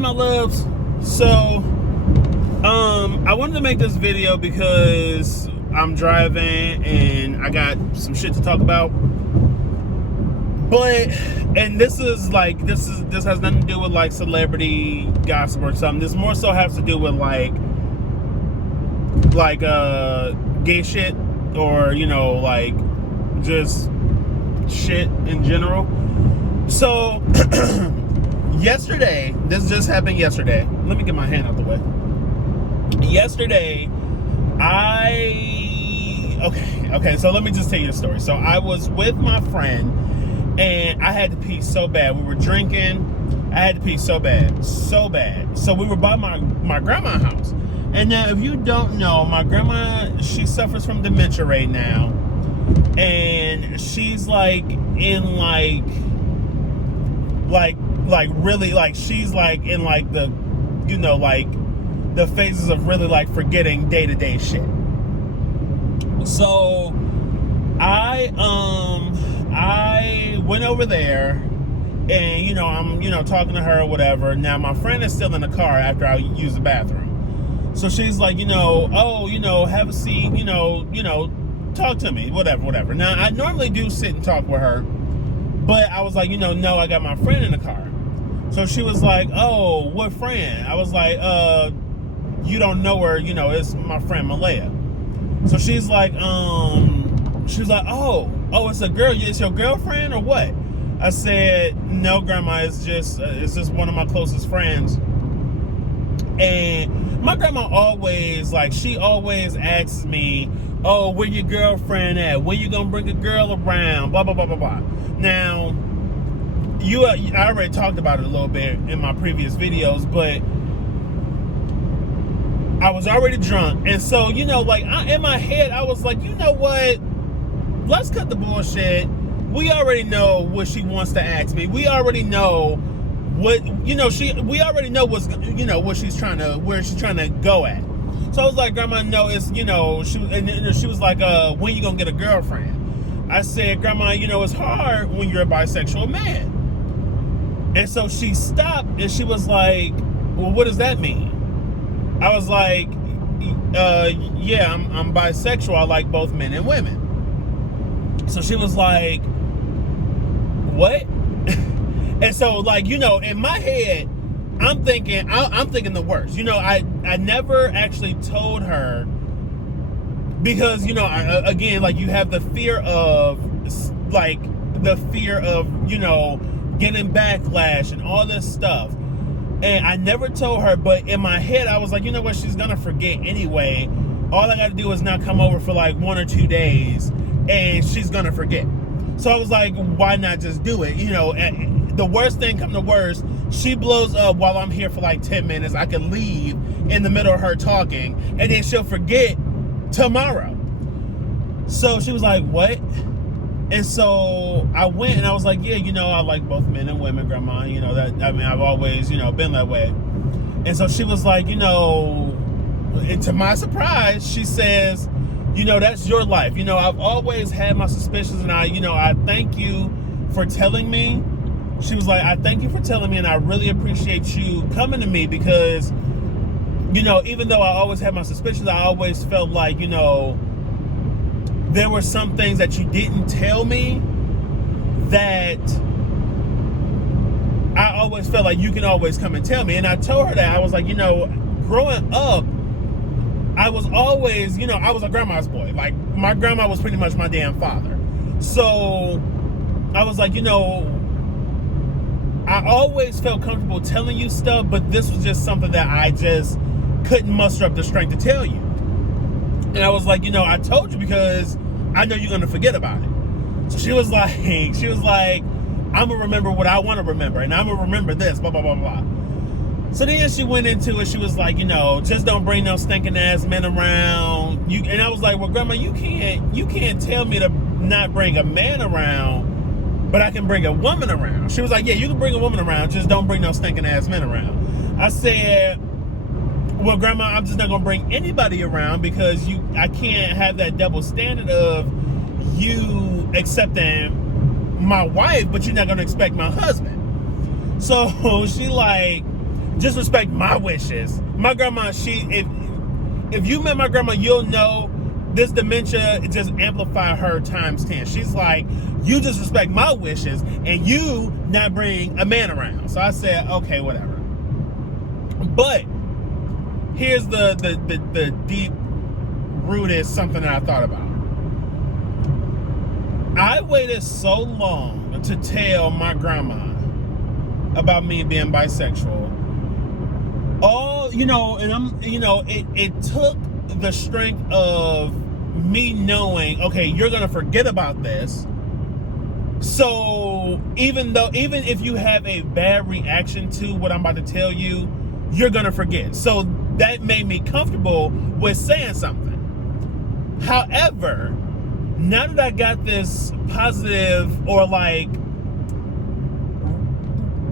my loves. So, I wanted to make this video because I'm driving and I got some shit to talk about. But, and this has nothing to do with like celebrity gossip or something. This more so has to do with like gay shit, or like just shit in general. So yesterday, this just happened yesterday. Let me get my hand out the way. Yesterday, okay, so let me just tell you the story. So I was with my friend and I had to pee so bad. We were drinking. I had to pee so bad. So we were by my grandma's house. And now, if you don't know, my grandma, she suffers from dementia right now. And she's like in really she's like in like the, the phases of really like forgetting day-to-day shit. So I went over there and, I'm, talking to her or whatever. Now my friend is still in the car after I use the bathroom. So she's like, have a seat, talk to me, whatever. Now, I normally do sit and talk with her, but I was like, no, I got my friend in the car. So she was like, oh, what friend? I was like, you don't know her, it's my friend Malaya. So she's like, oh, it's a girl, it's your girlfriend or what? I said, no, Grandma, it's just one of my closest friends. And my grandma always, she always asks me, oh, where your girlfriend at? When you gonna bring a girl around? Blah, blah, blah, blah, blah. Now, I already talked about it a little bit in my previous videos, but I was already drunk. And so, in my head, I was like, you know what? Let's cut the bullshit. We already know what she wants to ask me. We already know what we already know what's where she's trying to go at. So I was like, Grandma, no, it's she was like, when you gonna get a girlfriend? I said, Grandma, it's hard when you're a bisexual man. And so she stopped and she was like, well, what does that mean? I was like, yeah, I'm bisexual. I like both men and women. So she was like, what? And so, in my head, I'm thinking the worst. I never actually told her because, you have the fear of, getting backlash and all this stuff. And I never told her, but in my head, I was like, you know what, she's going to forget anyway. All I got to do is not come over for 1 or 2 days, and she's going to forget. So I was like, why not just do it? The worst thing come to worst, she blows up while I'm here for 10 minutes. I can leave in the middle of her talking, and then she'll forget tomorrow. So she was like, what? And so I went and I was like, yeah, I like both men and women, Grandma. I've always, been that way. And so she was like, and to my surprise, she says, that's your life. I've always had my suspicions, and I thank you for telling me. She was like, I thank you for telling me, and I really appreciate you coming to me because, even though I always had my suspicions, I always felt like, there were some things that you didn't tell me that I always felt like you can always come and tell me. And I told her that. I was like, growing up, I was always, I was a grandma's boy. My grandma was pretty much my damn father. So I was like, I always felt comfortable telling you stuff, but this was just something that I just couldn't muster up the strength to tell you. And I was like, I told you because I know you're going to forget about it. So she was like, I'm going to remember what I want to remember, and I'm going to remember this, blah, blah, blah, blah. So then she went into it. She was like, just don't bring no stinking ass men around. And I was like, well, Grandma, you can't tell me to not bring a man around, but I can bring a woman around. She was like, yeah, you can bring a woman around, just don't bring no stinking ass men around. I said, well, Grandma, I'm just not going to bring anybody around because I can't have that double standard of you accepting my wife, but you're not going to expect my husband. So she just respect my wishes. My grandma, if you met my grandma, you'll know this dementia just amplify her times 10. She's like, you just respect my wishes and you not bring a man around. So I said, okay, whatever. But here's the deep rooted something that I thought about. I waited so long to tell my grandma about me being bisexual. It took the strength of me knowing, okay, you're gonna forget about this. So even if you have a bad reaction to what I'm about to tell you, you're gonna forget. So that made me comfortable with saying something. However, now that I got this positive, or like,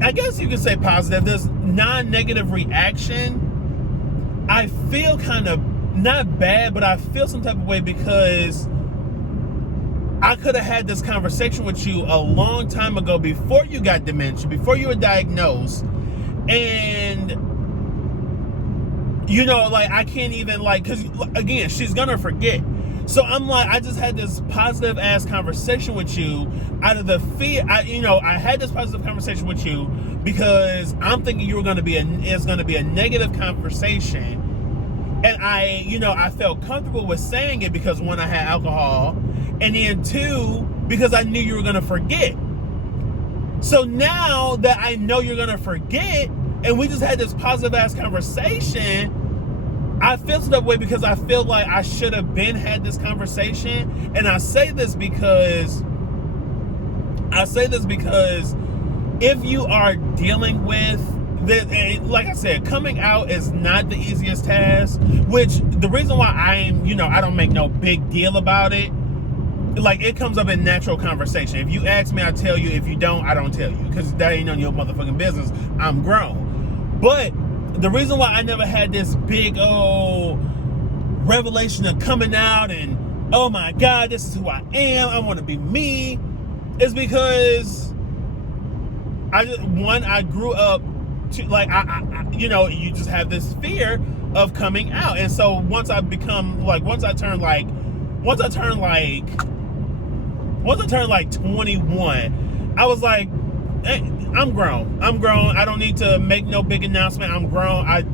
I guess you could say positive, this non-negative reaction, I feel kind of not bad, but I feel some type of way because I could have had this conversation with you a long time ago before you got dementia, before you were diagnosed. And, I can't even, because, again, she's going to forget. So I'm like, I just had this positive ass conversation with you out of the fear. I had this positive conversation with you because I'm thinking it's going to be a negative conversation. And I felt comfortable with saying it because, one, I had alcohol, and then two, because I knew you were going to forget. So now that I know you're going to forget, and we just had this positive ass conversation, I feel some way because I feel like I should have had this conversation. And I say this because if you are dealing with this, like I said, coming out is not the easiest task, which the reason why I don't make no big deal about it. Like, it comes up in natural conversation. If you ask me, I tell you. If you don't, I don't tell you, because that ain't none of your motherfucking business. I'm grown. But the reason why I never had this big revelation of coming out and, oh my God, this is who I am, I want to be me, is because I grew up to, like, you just have this fear of coming out. And so once I turn 21, I was like, hey, I'm grown. I don't need to make no big announcement. I'm grown. I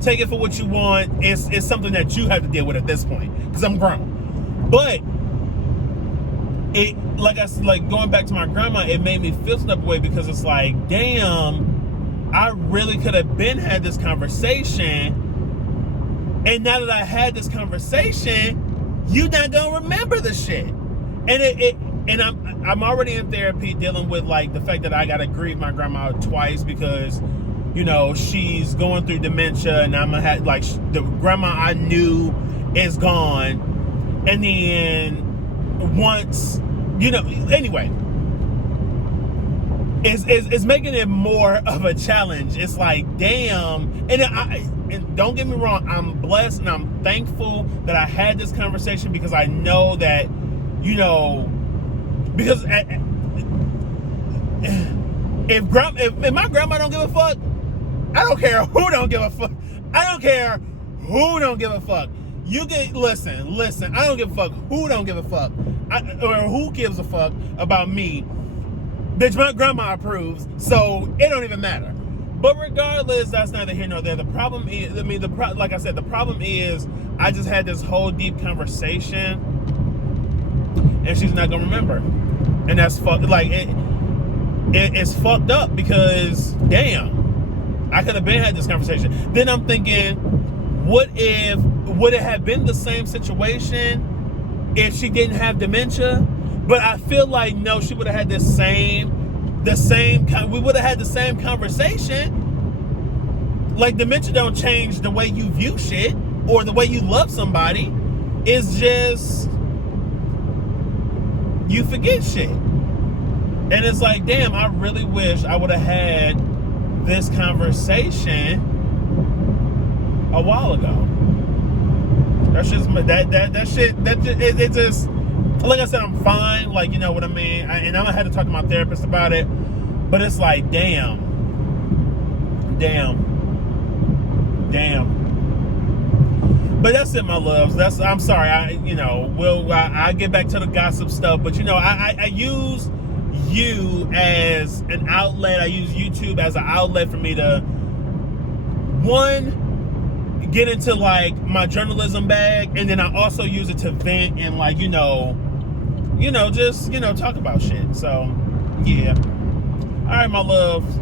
take it for what you want. It's something that you have to deal with at this point, because I'm grown. But going back to my grandma, it made me feel some type of way because it's like, damn, I really could have had this conversation. And now that I had this conversation, you not gonna remember the shit. And I'm already in therapy dealing with, like, the fact that I gotta grieve my grandma twice because, she's going through dementia, and I'm gonna have, like, the grandma I knew is gone. And then once, anyway, it's making it more of a challenge. It's like, damn. And don't get me wrong, I'm blessed and I'm thankful that I had this conversation, because I know that, because if my grandma don't give a fuck, I don't care who don't give a fuck. I don't care who don't give a fuck. Listen, I don't give a fuck who don't give a fuck, or who gives a fuck about me. Bitch, my grandma approves, so it don't even matter. But regardless, that's neither here nor there. The problem is, like I said, the problem is I just had this whole deep conversation, and she's not gonna remember, and that's fucked. Like, it's fucked up because, damn, I could have had this conversation. Then I'm thinking, would it have been the same situation if she didn't have dementia? But I feel like, no, she would have had we would have had the same conversation. Like, dementia don't change the way you view shit or the way you love somebody. It's just, you forget shit. And it's like, damn, I really wish I would have had this conversation a while ago. That's just it just, like I said, I'm fine, like, you know what I mean? And I'm gonna have to talk to my therapist about it, but it's like, damn. damn. But that's it, my loves. I'm sorry. I get back to the gossip stuff. But I use you as an outlet. I use YouTube as an outlet for me to, one, get into like my journalism bag, and then I also use it to vent and like just talk about shit. So yeah. All right, my loves.